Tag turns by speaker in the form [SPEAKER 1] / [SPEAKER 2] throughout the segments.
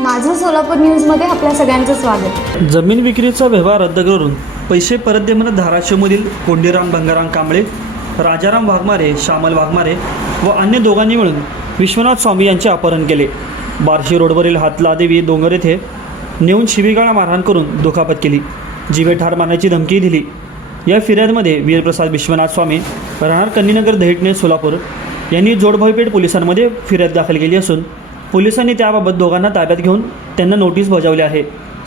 [SPEAKER 1] माझं सोलापूर न्यूजमध्ये आपल्या सगळ्यांचं स्वागत.
[SPEAKER 2] जमीन विक्रीचा व्यवहार रद्द करून पैसे परत दे म्हणत धाराशिवमधील कोंडीराम गंगाराम कांबळे राजाराम वाघमारे श्यामल वाघमारे व अन्य दोघांनी मिळून विश्वनाथ स्वामी यांचे अपहरण केले. बार्शी रोडवरील हातलादेवी डोंगर येथे नेऊन शिवीगाळा मारहाण करून दुखापत केली. जीवे ठार मारण्याची धमकी दिली. या फिर्यादमध्ये वीरप्रसाद विश्वनाथ स्वामी राहणार कन्नीनगर दहिटणे सोलापूर यांनी जोडभाईपेठ पोलिसांमध्ये फिर्याद दाखल केली असून पोलिसांनी त्याबाबत दोघांना ताब्यात घेऊन त्यांना नोटीस बजावली आहे.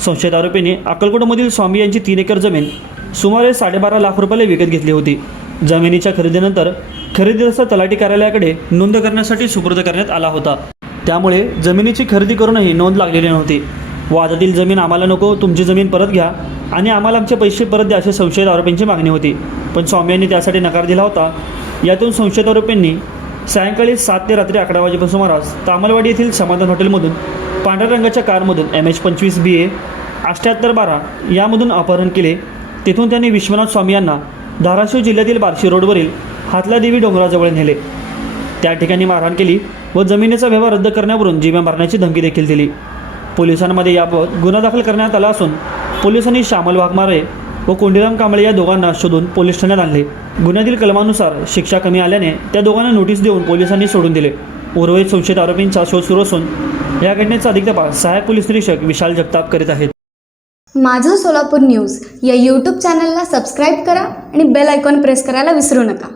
[SPEAKER 2] संशयित आरोपींनी अक्कलकोटमधील स्वामी यांची तीन एकर जमीन सुमारे साडेबारा लाख रुपयाला विकत घेतली होती. जमिनीच्या खरेदीनंतर खरेदीचा तलाठी कार्यालयाकडे नोंद करण्यासाठी सुपूर्द करण्यात आला होता. त्यामुळे जमिनीची खरेदी करूनही नोंद लागलेली नव्हती. वादातील जमीन आम्हाला नको तुमची जमीन परत घ्या आणि आम्हाला आमचे पैसे परत द्या अशी संशयित आरोपींची मागणी होती. पण स्वामी यांनी त्यासाठी नकार दिला होता. यातून संशयित आरोपींनी सायंकाळी सात ते रात्री अकरा वाजेपासून सुमारास तामलवाडी येथील समाधान हॉटेलमधून पांढऱ्या रंगाच्या कारमधून एम एच पंचवीस बी ए अष्ट्याहत्तर बारा यामधून अपहरण केले. तेथून त्यांनी विश्वनाथ स्वामी यांना धाराशिव जिल्ह्यातील बार्शी रोडवरील हातलादेवी डोंगराजवळ नेले. त्या ठिकाणी मारहाण केली व जमिनीचा व्यवहार रद्द करण्यावरून जीवे मारण्याची धमकी देखील दिली. पोलिसांमध्ये याबाबत गुन्हा दाखल करण्यात आला असून पोलिसांनी श्यामल वाघमारे व कोंडीराम कांबळे या दोघांना शोधून पोलीस ठाण्यात आणले. गुन्ह्यातील कलमानुसार शिक्षा कमी आल्याने त्या दोघांना नोटीस देऊन पोलिसांनी सोडून दिले. उर्वरित संशयित आरोपींचा शोध सुरू असून या घटनेचा अधिक तपास सहाय्यक पोलीस निरीक्षक विशाल जगताप करीत आहेत.
[SPEAKER 1] माझं सोलापूर न्यूज या यूट्यूब चॅनलला सबस्क्राईब करा आणि बेल आयकॉन प्रेस करायला विसरू नका.